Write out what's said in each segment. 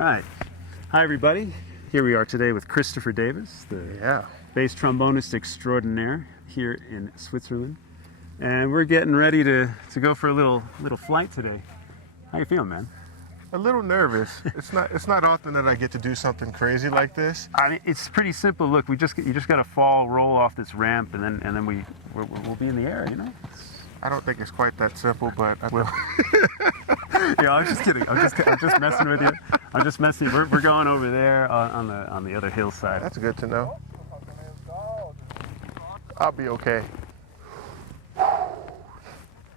right. Hi, everybody. Here we are today with Christopher Davis, the bass trombonist extraordinaire here in Switzerland. And we're getting ready to go for a little flight today. How you feeling, man? A little nervous. It's not often that I get to do something crazy like this. I mean, it's pretty simple. Look, you just got to roll off this ramp, and then we'll be in the air, you know? I don't think it's quite that simple, but I will. Yeah, I'm just kidding. I'm just messing with you. I'm just messing. We're going over there on the other hillside. That's good to know. I'll be okay.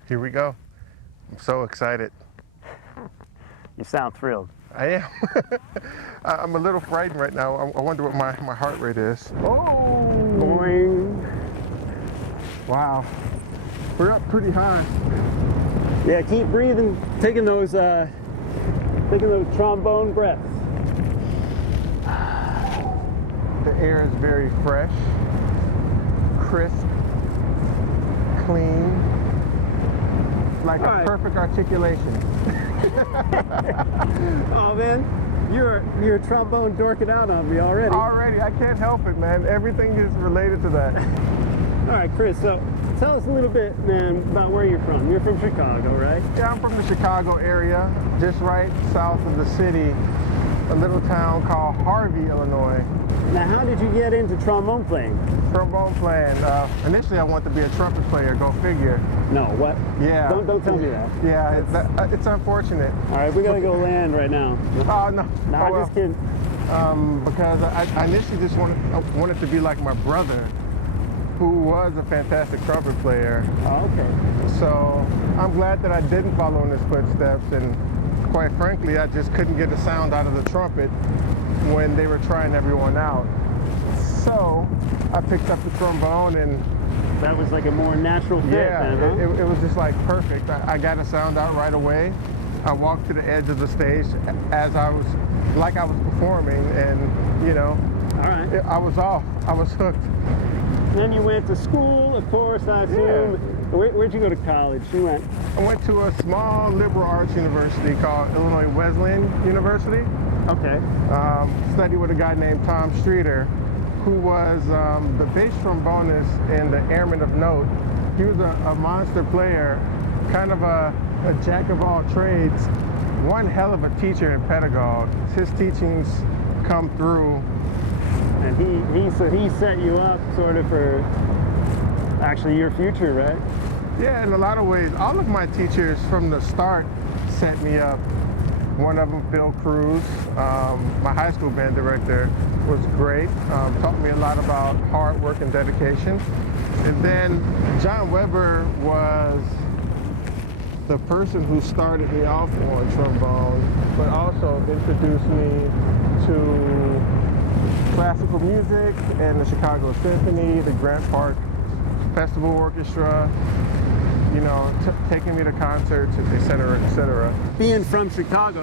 Here we go. I'm so excited. You sound thrilled. I am. I'm a little frightened right now. I wonder what my heart rate is. Oh! Boing. Wow. We're up pretty high. Yeah, keep breathing, taking those trombone breaths. The air is very fresh, crisp, clean, like a perfect articulation. Oh man, you're a trombone dorking out on me already. Already, I can't help it, man. Everything is related to that. All right, Chris, so tell us a little bit, man, about where you're from. You're from Chicago, right? Yeah, I'm from the Chicago area, just right south of the city, a little town called Harvey, Illinois. Now, how did you get into trombone playing? Trombone playing. Initially, I wanted to be a trumpet player. Go figure. No, what? Yeah. Don't tell me that. Yeah, it's unfortunate. All right, we gotta go land right now. Oh no. No, I'm just kidding. Because I initially just wanted to be like my brother, who was a fantastic trumpet player. Oh, okay. So I'm glad that I didn't follow in his footsteps, and quite frankly, I just couldn't get the sound out of the trumpet when they were trying everyone out. So I picked up the trombone, and that was like a more natural fit. Yeah, then, huh? it was just like perfect. I got a sound out right away. I walked to the edge of the stage as I was performing, and you know, all right. I was off. I was hooked. Then you went to school, of course, I assume. Yeah. Where'd you go to college? You went? I went to a small liberal arts university called Illinois Wesleyan University. Okay. Studied with a guy named Tom Streeter, who was the bass trombonist in the Airmen of Note. He was a monster player, kind of a jack of all trades, one hell of a teacher and pedagogue. His teachings come through. And he set you up sort of for actually your future, right? Yeah, in a lot of ways. All of my teachers from the start set me up. One of them, Phil Cruz, my high school band director, was great. Taught me a lot about hard work and dedication. And then John Weber was the person who started me off on trombone, but also introduced me to classical music and the Chicago Symphony, the Grant Park Festival Orchestra, you know, taking me to concerts, et cetera, et cetera. Being from Chicago,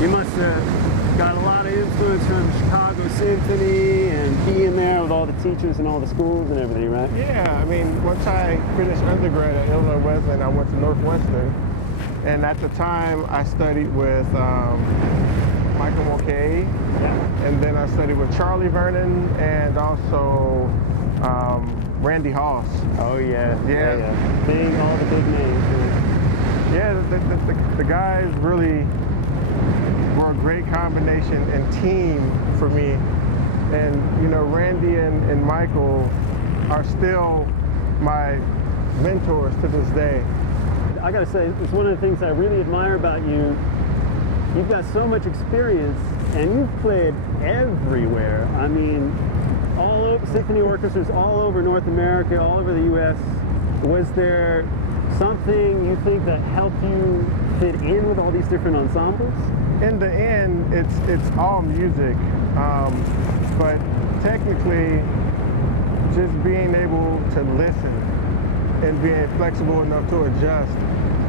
you must have got a lot of influence from Chicago Symphony and being there with all the teachers and all the schools and everything, right? Yeah, I mean, once I finished undergrad at Illinois Wesleyan, I went to Northwestern. And at the time, I studied with Michael Mulcahy, and then I studied with Charlie Vernon and also Randy Haas. Oh yeah. Yeah. All the big names. Yeah, the guys really were a great combination and team for me. And you know, Randy and Michael are still my mentors to this day. I gotta say, it's one of the things I really admire about you. You've got so much experience, and you've played everywhere. I mean, all over symphony orchestras all over North America, all over the U.S. Was there something you think that helped you fit in with all these different ensembles? In the end, it's all music, but technically, just being able to listen and being flexible enough to adjust.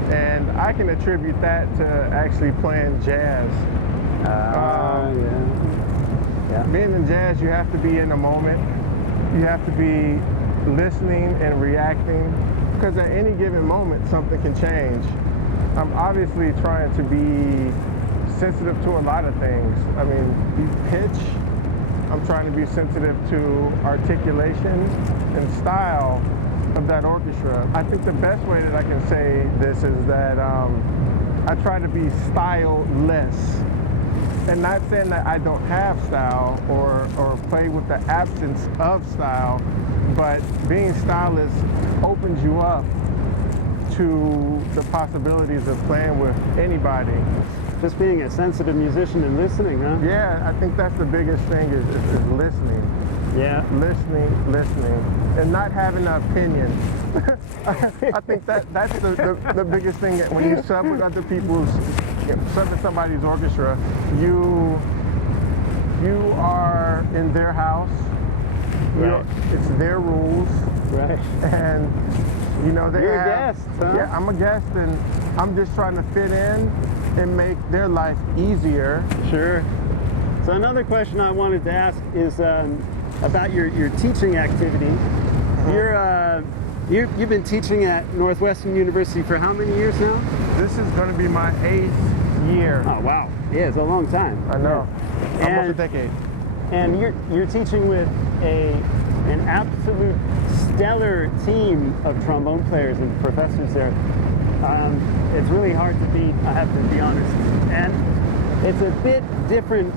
And I can attribute that to actually playing jazz. Yeah. Being in jazz, you have to be in the moment. You have to be listening and reacting, because at any given moment, something can change. I'm obviously trying to be sensitive to a lot of things. I mean, pitch, I'm trying to be sensitive to articulation and style of that orchestra. I think the best way that I can say this is that I try to be style-less. And not saying that I don't have style or play with the absence of style, but being stylist opens you up to the possibilities of playing with anybody. Just being a sensitive musician and listening, huh? Yeah, I think that's the biggest thing is listening. Yeah. Listening, and not having an opinion. I think that's the biggest thing. When you sub with other people's, sub with somebody's orchestra, you are in their house. Right. It's their rules. Right. And they You're have, a guest, huh? Yeah, I'm a guest, and I'm just trying to fit in and make their life easier. Sure. So another question I wanted to ask is about your teaching activity. You've been teaching at Northwestern University for how many years now? This is going to be my 8th year. Oh wow! Yeah, it's a long time. I know. Yeah. Almost a decade. And you're teaching with an absolute stellar team of trombone players and professors there. It's really hard to beat, I have to be honest. And it's a bit different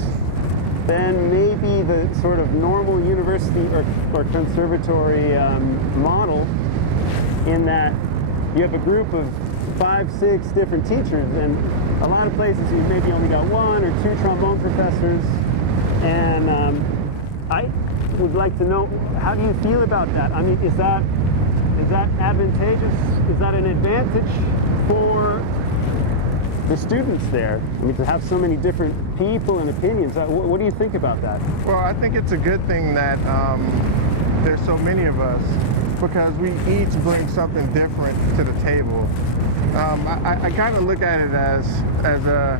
than maybe the sort of normal university or conservatory model, in that you have a group of 5, 6 different teachers, and a lot of places you maybe only got 1 or 2 trombone professors. And I would like to know, how do you feel about that? I mean, is that advantageous? Is that an advantage for the students there? I mean, to have so many different people and opinions. What do you think about that? Well, I think it's a good thing that there's so many of us, because we each bring something different to the table. I kind of look at it as a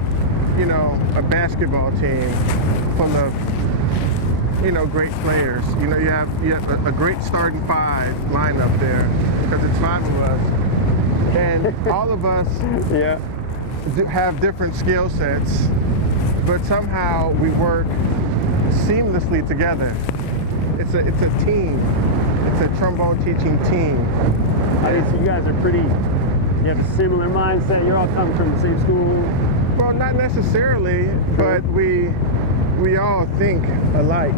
basketball team full of great players. You have a great starting 5 lineup there, because it's 5 of us, and all of us have different skill sets, but somehow we work seamlessly together. It's a team. It's a trombone teaching team. I mean, so you guys are you have a similar mindset. You're all coming from the same school. Well, not necessarily, but we all think alike.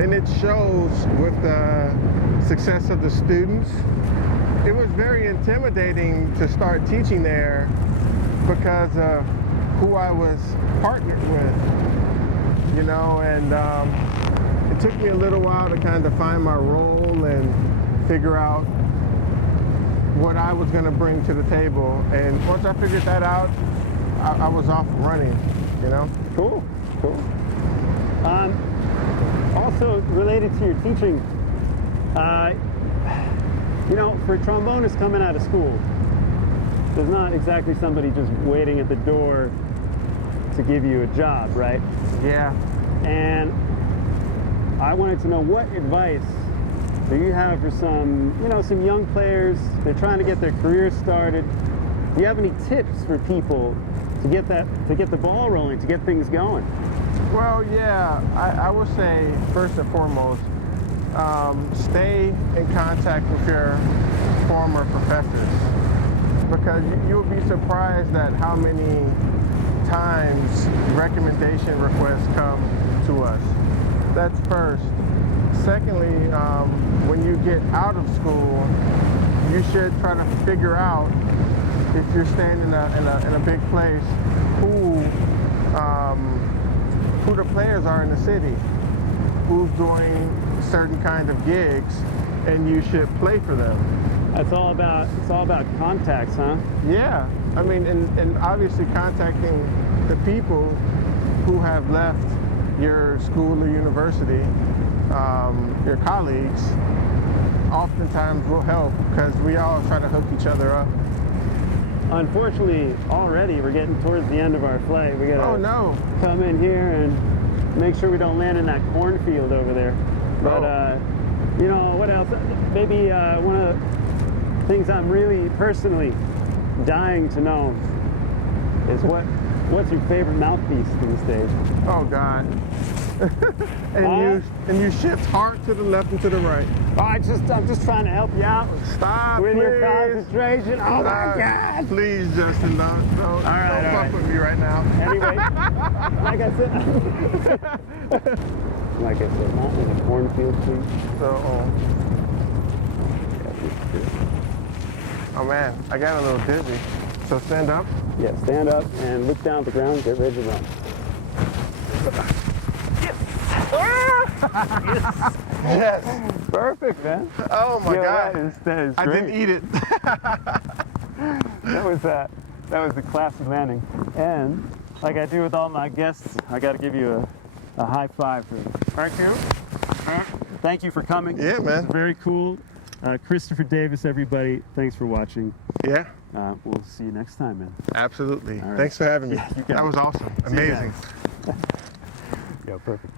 And it shows with the success of the students. It was very intimidating to start teaching there because of who I was partnered with, and it took me a little while to kind of find my role and figure out what I was going to bring to the table. And once I figured that out, I was off and running, Cool. Also related to your teaching, for trombonists coming out of school, there's not exactly somebody just waiting at the door to give you a job, right? Yeah. And I wanted to know, what advice do you have for some young players? They're trying to get their career started. Do you have any tips for people to get the ball rolling, to get things going? Well, yeah, I would say first and foremost, stay in contact with your former professors, because you'll be surprised at how many times recommendation requests come to us. That's first. Secondly, when you get out of school, you should try to figure out, if you're staying in a big place, who the players are in the city, who's doing certain kind of gigs, and you should play for them. It's all about contacts, huh? Yeah, I mean, and obviously contacting the people who have left your school or university, your colleagues, oftentimes will help, because we all try to hook each other up. Unfortunately, already we're getting towards the end of our flight. We gotta come in here and make sure we don't land in that cornfield over there. But what else? Maybe one of the things I'm really personally dying to know is what's your favorite mouthpiece to the stage? Oh God. and you shift hard to the left and to the right. Oh, I'm just trying to help you out Stop, with your please. concentration. Oh my Stop. God! Please, Justin, don't fuck with me right now. Anyway, like I said, not in the cornfield, please. Oh man, I got a little dizzy. So stand up. Yeah, stand up and look down at the ground. Get ready to run. Yes. Perfect, man. Oh my God. That is I great. didn't eat it. That was the classy landing. And like I do with all my guests, I got to give you a high five for them. Thank you. Thank you for coming. Yeah, man. It's very cool. Christopher Davis, everybody, thanks for watching. Yeah. We'll see you next time, man. Absolutely. All right. Thanks for having me. Yeah, you got That it. was awesome. See you Amazing. guys. Yeah, perfect.